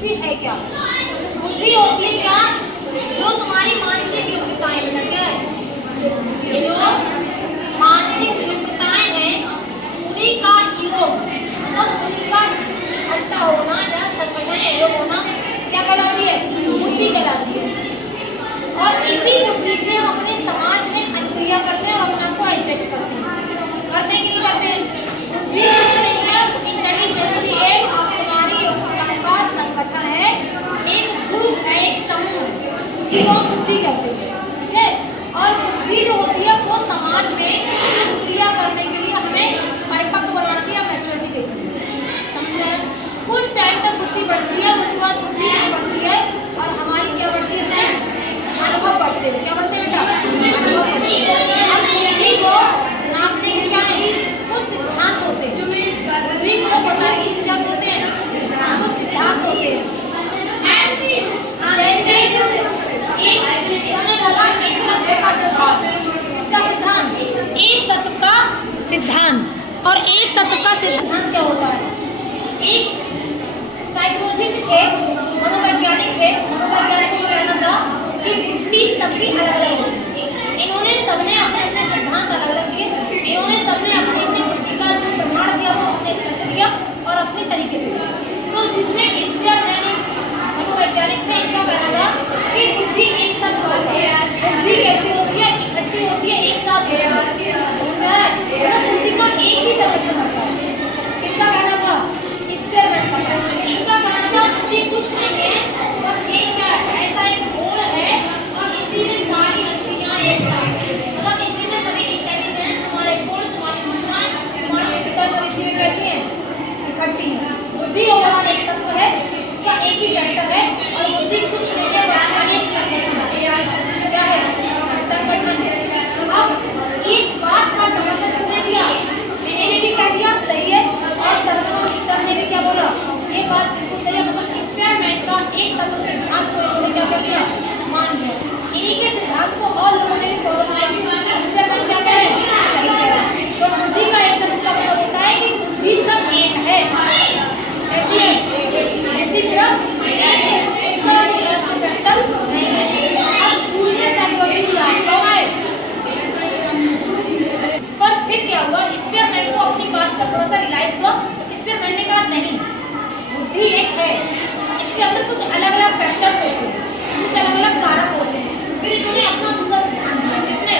बुद्धि है क्या? बुद्धि होती है क्या? जो तुम्हारी मानसिक योग्यताएं जो मानसिक योग्यताएं हैं उन्हीं का योग, मतलब उन्हीं का इकट्ठा होना या संगठन योग होना क्या कहलाती है? बुद्धि कहलाती है। और इसी बुद्धि से हम अपने समाज में अनुक्रिया करते हैं और अपने आप को एडजस्ट करते हैं। करते हैं कि नहीं करते हैं? बुद्धि कुछ नहीं है, इंटेलिजेंसी है, तुम्हारी योग्यताओं का संगठन है, एक ग्रुप है, एक समूह, उसी को बुद्धि कहते हैं। ठीक है? और बुद्धि जो होती है वो समाज में क्रिया करने के लिए हमें परिपक्व बनाती है, मैच्योरिटी देती है। समझ में आया? कुछ टाइम तक बुद्धि बढ़ती है, उसके बाद बुद्धि बढ़ती है और हमारी क्या बढ़ती है? इसमें अनुभव बढ़ते हैं। क्या बढ़ते हैं बेटा? अनुभव बढ़ते हैं। अब बुद्धि को नापने के क्या है? कुछ सिद्धांत होते हैं। बुद्धि को बताने के क्या होते हैं? कुछ सिद्धांत होते हैं। जैसे एक तत्व का सिद्धांत और एक तत्व का सिद्धांत क्या होता है? एक साइकोलॉजिस्ट थे, मनोवैज्ञानिक थे, मनोवैज्ञानिकों का कहना था कि बुद्धि सबकी अलग अलग होती है। इन्होंने सबने अपने अपने सिद्धांत अलग अलग किए, इन्होंने सबने अपनी अपनी बुद्धि का जो प्रमाण दिया वो अपने स्तर से दिया और अपने तरीके से दिया। तो जिसमें मनोवैज्ञानिक थे, इनका कहना था कि बुद्धि एक तत्व है। बुद्धि कैसी होती है? इकट्ठी होती है, एक साथ होती है। बुद्धि का एक ही संगठन होता है। किसका कहना था? एक्सपेरिमेंट का। इनका कहना था बुद्धि कुछ नहीं है, बस एक क्या है? ऐसा एक गोल है और इसी में सारी क्रियाएं एक साथ, मतलब इसी में सभी इंटेलिजेंस, तुम्हारे गोल, तुम्हारी क्षमताएं, तुम्हारी योग्यता सब इसी में कैसी है? इकट्ठी है। बुद्धि होगा एक तत्व है, उसका एक ही फैक्टर है और बुद्धि कुछ नहीं है, बराबर एक संगठन है। क्या है? संगठन है। अब इस बात का समर्थन किसने किया? मैंने भी कह दिया सही है और तरह ने भी क्या बोला? ये बात बिल्कुल सही है। मतलब एक्सपेरिमेंट का एक तत्व सिद्धांत को इन्होंने क्या कर दिया? मान लिया। इन्हीं के सिद्धांत को और लोगों ने भी फॉलो किया। एक्सपेरिमेंट क्या कह रहे हैं? सही कह रहे हैं। तो बुद्धि का एक तत्व का मतलब होता है कि बुद्धि सिर्फ एक है। ऐसी है बुद्धि सिर्फ एक है, इसका कोई अलग से फैक्टर नहीं है। अब दूसरे साइकोलॉजिस्ट आए, कौन आए? पर फिर क्या हुआ? एक्सपेरिमेंट को अपनी बात का थोड़ा सा रियलाइज हुआ। एक्सपेरिमेंट ने कहा नहीं, बुद्धि एक है, इसके अंदर कुछ अलग अलग फैक्टर्स होते हैं, कुछ अलग अलग कारक होते हैं। फिर इन्होंने अपना दूसरा सिद्धांत दिया। किसने?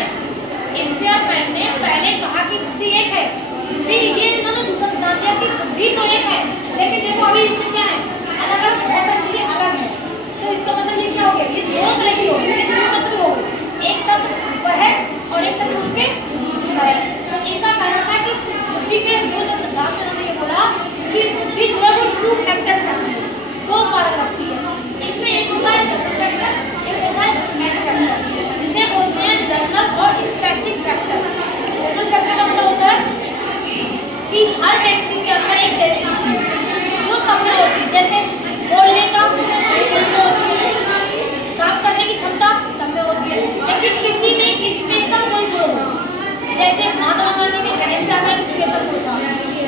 एक्सपेरिमेंट ने पहले कहा कि बुद्धि एक है, फिर ये इन्होंने दूसरा सिद्धांत दिया कि बुद्धि तो एक है, लेकिन देखो अभी इसमें क्या है? अलग अलग बहुत सारी चीजें अलग है। तो इसका मतलब ये क्या हो गया? ये दो तरह की हो गई, ये दो तत्व हो गए। एक तत्व ऊपर है और एक तत्व उसके नीचे है। तो इनका कहना था कि बुद्धि के दो सिद्धांत में उन्होंने ये बोला कि बुद्धि जो है वो टू फैक्टर्स रखती है, दो कारक रखती है। इसमें एक होता है जनरल फैक्टर, एक होता है स्पेसिफिक फैक्टर, जिसे बोलते हैं जनरल और स्पेसिफिक फैक्टर। जनरल फैक्टर का मतलब होता है कि हर व्यक्ति के अंदर एक जैसी बुद्धि जो सब में होती है, जैसे बोलने का सब में होती है, काम करने की क्षमता सब में होती है, लेकिन किसी में स्पेशल कोई गुण हो। जैसे महात्मा गांधी में अहिंसा का स्पेशल गुण था,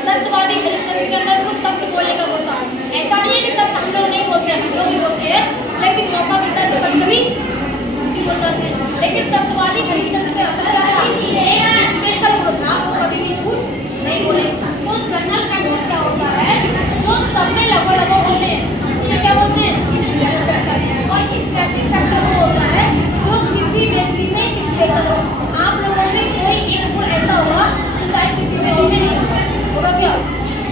सत्यवादी हरिश्चंद्र के अंदर कुछ सत्य बोलने का गुण था। ऐसा नहीं है कि सब हम लोग नहीं बोलते, हम लोग भी बोलते हैं, लेकिन मौका मिलता है तो कभी कभी बोलते हैं। लेकिन सत्यवादी हरिश्चंद्र के अंदर स्पेशल गुण था, वो कभी भी झूठ नहीं बोले। तो जनरल फैक्टर क्या होता है? जो सब में लगभग लगभग होते हैं, उसे क्या बोलते हैं? General factor. और स्पेसिफिक फैक्टर वो होता है जो किसी व्यक्ति में स्पेशल हो। आप लोगों में कोई एक गुण ऐसा होगा जो शायद किसी में और नहीं होगा। क्या?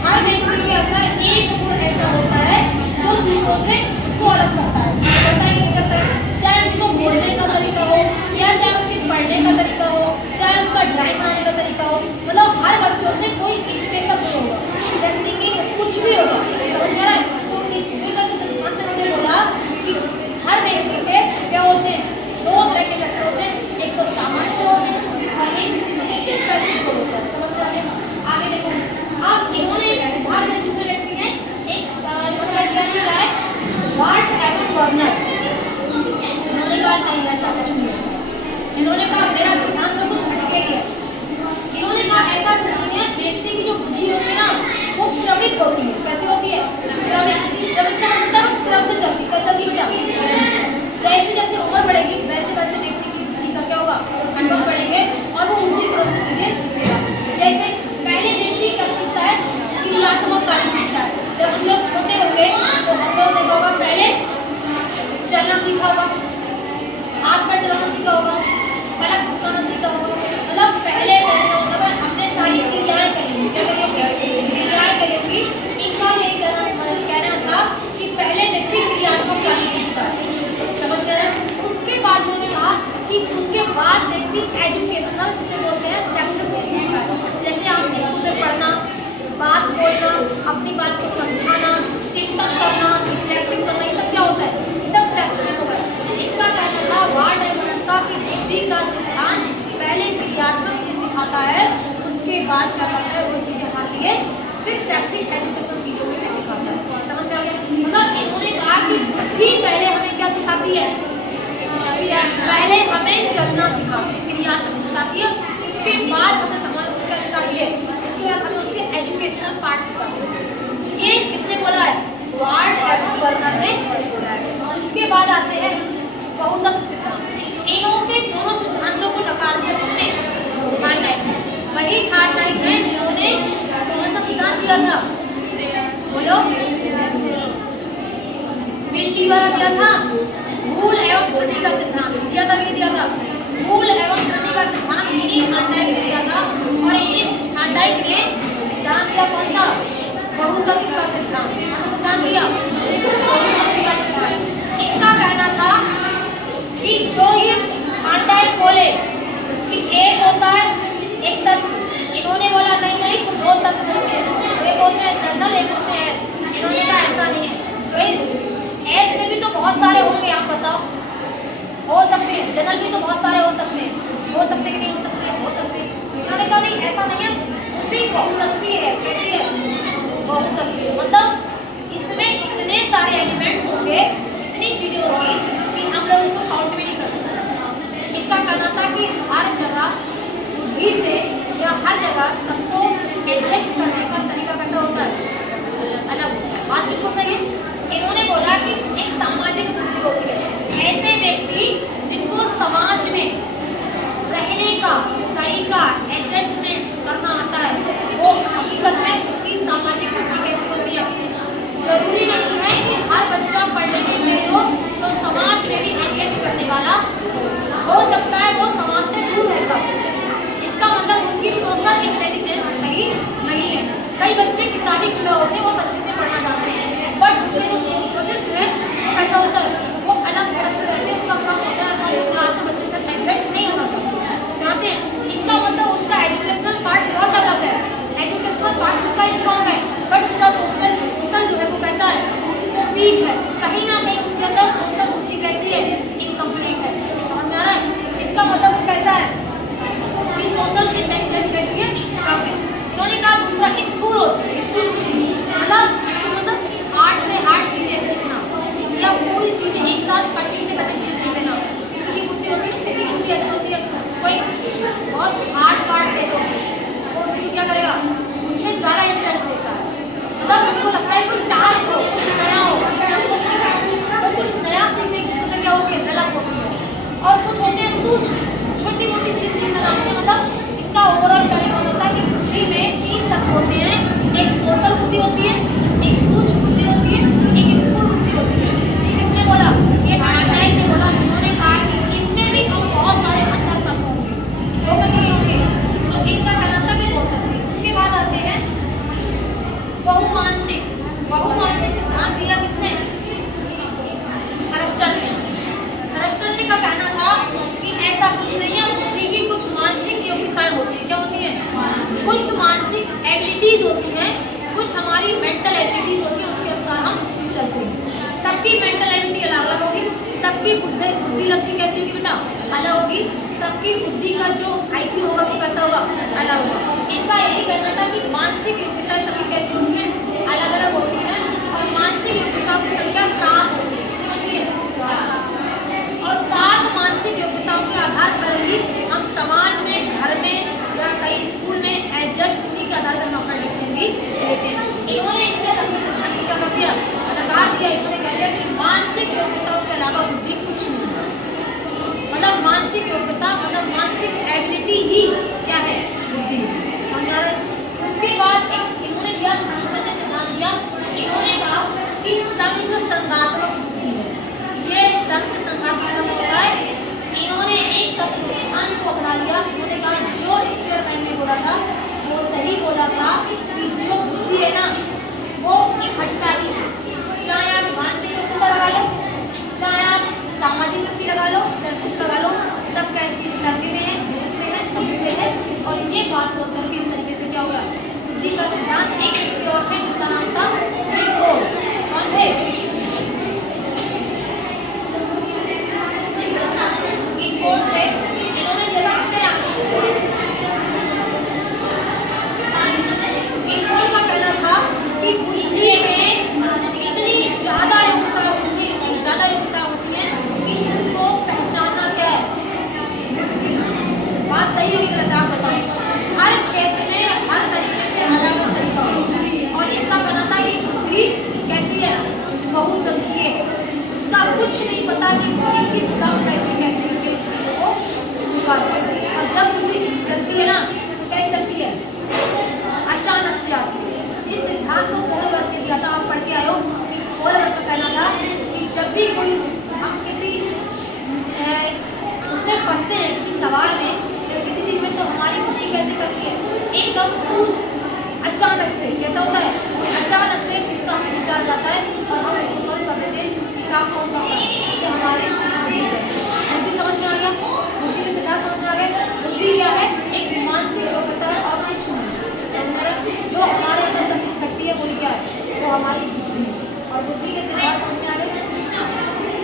हर व्यक्ति के अंदर एक गुण ऐसा होता है जो दूसरों से उसको अलग करता है। करता है कि नहीं करता है? चाहे उसको बोलने का तरीका हो या चाहे उसके पढ़ने का तरीका हो, चाहे उसका ड्राइंग बनाने का तरीका हो, मतलब हर बच्चों से कोई स्पेशल गुण होगा या सिंगिंग कुछ भी होगा। समझ में आ रहा है? तो इस सिद्धांत ने बोला कि हर व्यक्ति के क्या होते हैं? दो तरह के फैक्टर होते हैं, एक तो सामान्य होते हैं और एक स्पेसिफिक होता है। समझ में आ गया? आगे देखो, अब इन्होंने सिद्धांत दूसरे व्यक्ति हैं, एक मनोवैज्ञानिक है वार्ट एवन बर्नर। इन्होंने कहा नहीं ऐसा कुछ नहीं होता। इन्होंने कहा मेरा सिद्धांत में कुछ हटके ही है। इन्होंने कहा ऐसा कुछ नहीं है, व्यक्ति की जो बुद्धि होती है ना वो क्रमिक होती है। कैसे होती है? क्रमिक। क्रमिक का मतलब बेसिक एजुकेशनल जिसे बोलते हैं सेक्शन बेसिक का, जैसे आप स्कूल में पढ़ना, बात बोलना, अपनी बात को समझाना, चिंतन करना, रिफ्लेक्टिव करना, ये सब क्या होता है, ये सब सेक्शन होगा। इनका कहना था वार्ड एमरटा की बुद्धि का सिद्धांत पहले क्रियात्मक चीज सिखाता है, उसके बाद क्या करता है वो चीजें हमारे लिए फिर शैक्षिक एजुकेशन चीजों में भी सिखाता है। समझ में आ गया? मतलब इन्होंने कहा कि बुद्धि पहले हमें क्या सिखाती है, पहले हमें चलना सिखाती है, क्रियात्मक सिखाती है, उसके बाद हमें हमारे उसको क्या सिखाती है, उसके बाद हमें उसके एजुकेशनल पार्ट सिखाती है। ये किसने बोला है, वार्ड एवं बर्नर ने बोला है। उसके बाद आते हैं बहुतत्व सिद्धांत। इन्होंने दोनों सिद्धांतों को नकार दिया, किसने, थार्डनाइट। वही थार्डनाइट है जिन्होंने कौन सा सिद्धांत दिया था, बोलो, मिल्टी वाला दिया था, मूल एवं त्रुटि का सिद्धांत दिया था कि दिया था, मूल एवं त्रुटि का सिद्धांत इन्हीं थार्डनाइट ने दिया था। और इन्हीं थार्डनाइट ने सिद्धांत दिया कौन सा, बहुतत्व का सिद्धांत। सिद्धांत दिया बहुतत्व का सिद्धांत। इनका कहना था कि जो ये थार्डनाइट बोले कि एक होता है एक तत्व, इन्होंने बोला नहीं नहीं दो तत्व होते हैं, एक होते हैं जनरल, एक होते हैं एस। इन्होंने कहा ऐसा नहीं है, भाई एस में भी तो बहुत सारे होंगे, आप बताओ, हो सकते हैं, जनरल में तो बहुत सारे हो सकते हैं, हो सकते कि नहीं हो सकते, हो सकते। इन्होंने कहा नहीं ऐसा नहीं है, बुद्धि बहुतत्वीय है। कैसी है, बहुतत्वीय, मतलब इसमें इतने सारे एलिमेंट होंगे, इतनी चीजें होंगी कि हम लोग उसको काउंट भी नहीं कर सकते। इनका कहना था कि हर जगह बुद्धि से या हर जगह सबको एडजस्ट करने का तरीका कैसा होता है, अलग होता है। बात बिल्कुल सही है। इन्होंने बोला कि एक सामाजिक बुद्धि होती है, ऐसे व्यक्ति जिनको समाज में रहने का तरीका एडजस्टमेंट करना आता है, वो हकीकत में उनकी सामाजिक बुद्धि कैसी होती है। जरूरी नहीं है कि हर बच्चा पढ़ने में तेज हो तो समाज में भी एडजस्ट करने वाला हो सकता है, वो समाज से दूर रहता है, इसका मतलब उसकी सोशल इंटेलिजेंस सही नहीं है। कई बच्चे किताबी कीड़ा होते हैं, बहुत अच्छे से पढ़ना जानते हैं, बट उनके जो सोशल है वो कैसा होता है, वो अलग अलग से रहते हैं, उनका काम होता है हम क्लास में बच्चे से एडजस्ट नहीं होना चाहते हैं। इसका मतलब उसका एजुकेशनल पार्ट बहुत डेवलप है, एजुकेशनल पार्ट उसका स्ट्रॉन्ग है, बट उसका सोशल जो है वो कैसा है, वो वीक है। कहीं ना कहीं उसके अंदर सोशल बुद्धि कैसी है, इनकम्प्लीट है। समझ में आ रहा है? इसका मतलब वो कैसा है, उसकी सोशल इंटेलिजेंस कैसी है, कम है। इन्होंने कहा दूसरा स्थूल होती है, स्थूल मतलब आर्ट से आर्ट चीजें सीखना या पूरी चीजें एक साथ कठिन से कठिन चीजें सीख लेना। किसी की बुद्धि होती है, किसी की बुद्धि ऐसी होती है, कोई बहुत हार्ड पार्ट है तो वो उसी को क्या करेगा, उसमें ज़्यादा इंटरेस्ट होता है, मतलब उसको लगता है कोई टास्क हो, कुछ नया हो, तो कुछ नया सीखने की उसको क्या होती है, ललक होती है। और कुछ होते हैं सूक्ष्म छोटी मोटी चीज़ें सीखना जानते हैं, मतलब इनका ओवरऑल कहना होता है कि बुद्धि में 3 तत्व होते हैं, एक सोशल बुद्धि होती है, एक सूक्ष्म बुद्धि होती है, एक स्थूल बुद्धि होती है। ये किसने बोला, ये थार्डनाइट ने बोला। उन्होंने कहा कि इसमें भी हम बहुत सारे अंतर तत्व होंगे, होंगे कि नहीं होंगे, तो इनका कहना था कि बहुत तत्व। उसके बाद आते हैं बहुमानसिक। बहुमानसिक सिद्धांत दिया किसने, अरिस्टल ने। अरिस्टल ने का कहना था कि ऐसा कुछ नहीं है, बुद्धि की कुछ मानसिक योग्यताएं होती हैं। क्या होती हैं, कुछ मानसिक एबिलिटीज होती हैं, कुछ हमारी मेंटल एबिलिटीज होती है, उसके अनुसार हम चलते हैं। सबकी मेंटल एबिलिटी अलग अलग होगी, सबकी बुद्धि लगती कैसी होगी बेटा, अलग होगी, सबकी बुद्धि का जो IQ होगा वो कैसा होगा, अलग होगा। इनका यही कहना था कि मानसिक योग्यताएं सबकी कैसी होती है, अलग अलग होती है, और मानसिक योग्यताओं की संख्या 7 होती है, और 7 मानसिक योग्यताओं के आधार पर ही हम समाज में, घर में या कई स्कूल में एडजस्ट उन्हीं के आधार पर अपना डिसीजन भी लेते हैं। इन्होंने इतने सबके सिद्धांत क्या कर दिया, नकार दिया। इन्होंने कह दिया कि मानसिक योग्यताओं के अलावा बुद्धि कुछ नहीं है, मतलब मानसिक योग्यता मतलब मानसिक एबिलिटी ही क्या है, बुद्धि। समझ। उसके बाद एक इन्होंने दिया सिद्धांत दिया, इन्होंने कहा कि संघ संगात्मक बुद्धि है, ये संघ संगात्मक होता है। इन्होंने एक तत्व सिद्धांत को अपना लिया। उन्होंने कहा जो स्पीयरमैन ने बोला था वो सही बोला था कि जो बुद्धि है ना वो इकट्ठा ही है, चाहे आप मानसिक योग्यता लगा लो, चाहे आप सामाजिक बुद्धि लगा लो, चाहे कुछ लगा लो, सब कैसी संघ में है, बुद्धि का सिद्धांत एक व्यक्ति और थे जिनका नाम था गिलफोर्ड। कौन थे? गिलफोर्ड थे। इन्होंने दिया था अपने गिलफोर्ड का कहना था कि बुद्धि में इतनी ज्यादा योग्यता होती है कि उनको पहचानना क्या है मुश्किल। बात सही है कि गलत आप बताएं। हर क्षेत्र में हर तरीके से अलग अलग तरीका होता है और इनका कहना था कि बुद्धि कैसी है, बहुसंख्यीय है। उसका कुछ नहीं पता कि बुद्धि किस काम कैसे कैसे करके उस चीज़ों को स्वीकार करे। और जब बुद्धि चलती है ना तो कैसे चलती है? अचानक से आती है। इस सिद्धांत को कोहलवर्थ ने दिया था, आप पढ़ के आए हो कि कोहलवर्थ का कहना था कि जब भी कोई हम किसी उसमें फंसते हैं किसी सवाल में या किसी चीज़ में, तो हमारी बुद्धि कैसे करती है? एकदम सूझ अचानक से कैसा होता है? अचानक से उसका हमें विचार जाता है और हम